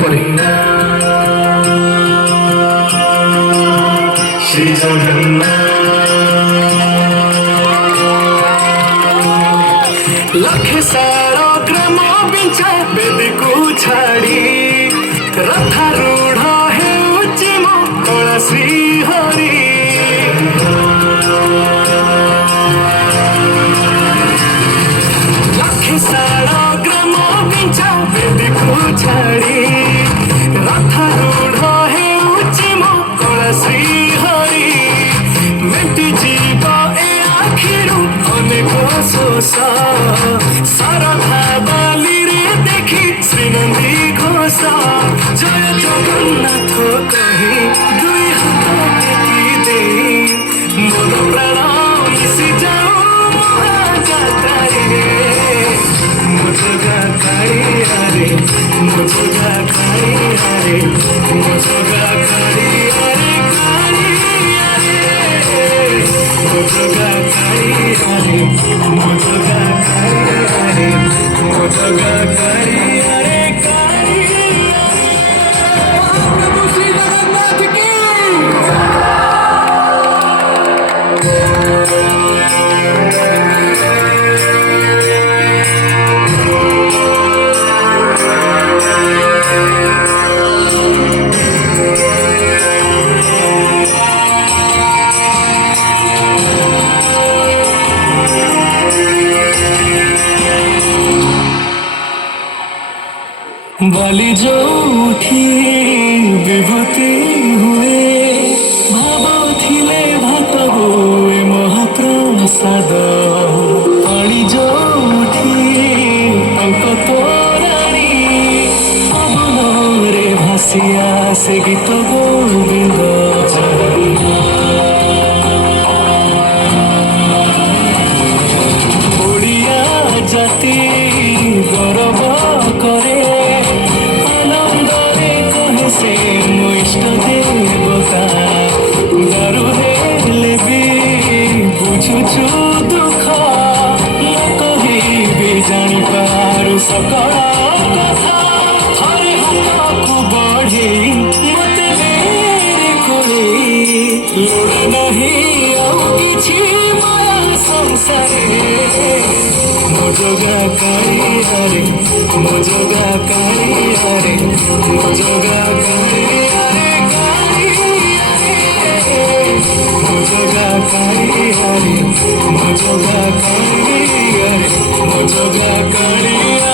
ପରେ ଶ୍ରୀ ଜଗନ୍ନାଥ ଲକ୍ଷେ ସାର ଗ୍ରାମ ବିଞ୍ଚା ବେଦୀକୁ ଛାଡ଼ି ରଥାରୂଢ଼ ହେଉଛି ମୋ କଳା ଶ୍ରୀ ହରି ଲକ୍ଷେ ସାର ଗ୍ରାମ ବିଞ୍ଚା ବେଦୀକୁ ଛାଡ଼ି ରଥାରୂଢ଼ ହେଉଛି ମୋ କଳା ଶ୍ରୀ ହରି ମେଣ୍ଟି ଯିବ ଏ ଆଖିରୁ ଅନେକ ଶୋଷ ଶରଧା ବାଲିରେ ଦେଖି ଶ୍ରୀନନ୍ଦୀ ଘୋଷ ଜୟ ଜଗନ୍ନାଥ କହି ଦୁଇ ହାତ ଟେକି ଦେଇ ମୋର ପ୍ରାଣ ମିଶି ଯାଉ ମହାଯାତ୍ରାରେ ମୋ ଜଗା କାଳିଆରେ ମୋ ଜଗା କାଳିଆରେ ମୋ ଜଗା କାଳିଆରେ କାଳିଆରେ ମୋ ଜଗା କାଳିଆରେ ମୋ ଜଗା କାଳିଆରେ ମୋ ଜଗା କାଳିଆରେ प्रभु श्री जगन्नाथ की बाली जोठी विभूति हुए भाव थिले भात हुए महाप्रसाद पाणी जोठी अंक तोराणी पवନରେ ଭାସି ଆସେ ଗୀତ ଗୋବିନ୍ଦ ଓଡ଼ିଆ ଜାତି ଗୌରବ करे से मो इष्ट देवता दारू हेले भी बुझुछु दुख कहबी जानी पारु सकल कथा थरे हाथकु बढ़े मते मेरे कोले लोड़ नहीं आउ किछि माया संसारे ମୋ ଜଗା କାଳିଆରେ ମୋ ଜଗା କାଳିଆରେ ମୋ ଜଗା କାଳିଆରେ କାଳିଆରେ ମୋ ଜଗା କାଳିଆରେ ମୋ ଜଗା କାଳିଆରେ ମୋ ଜଗା କାଳିଆରେ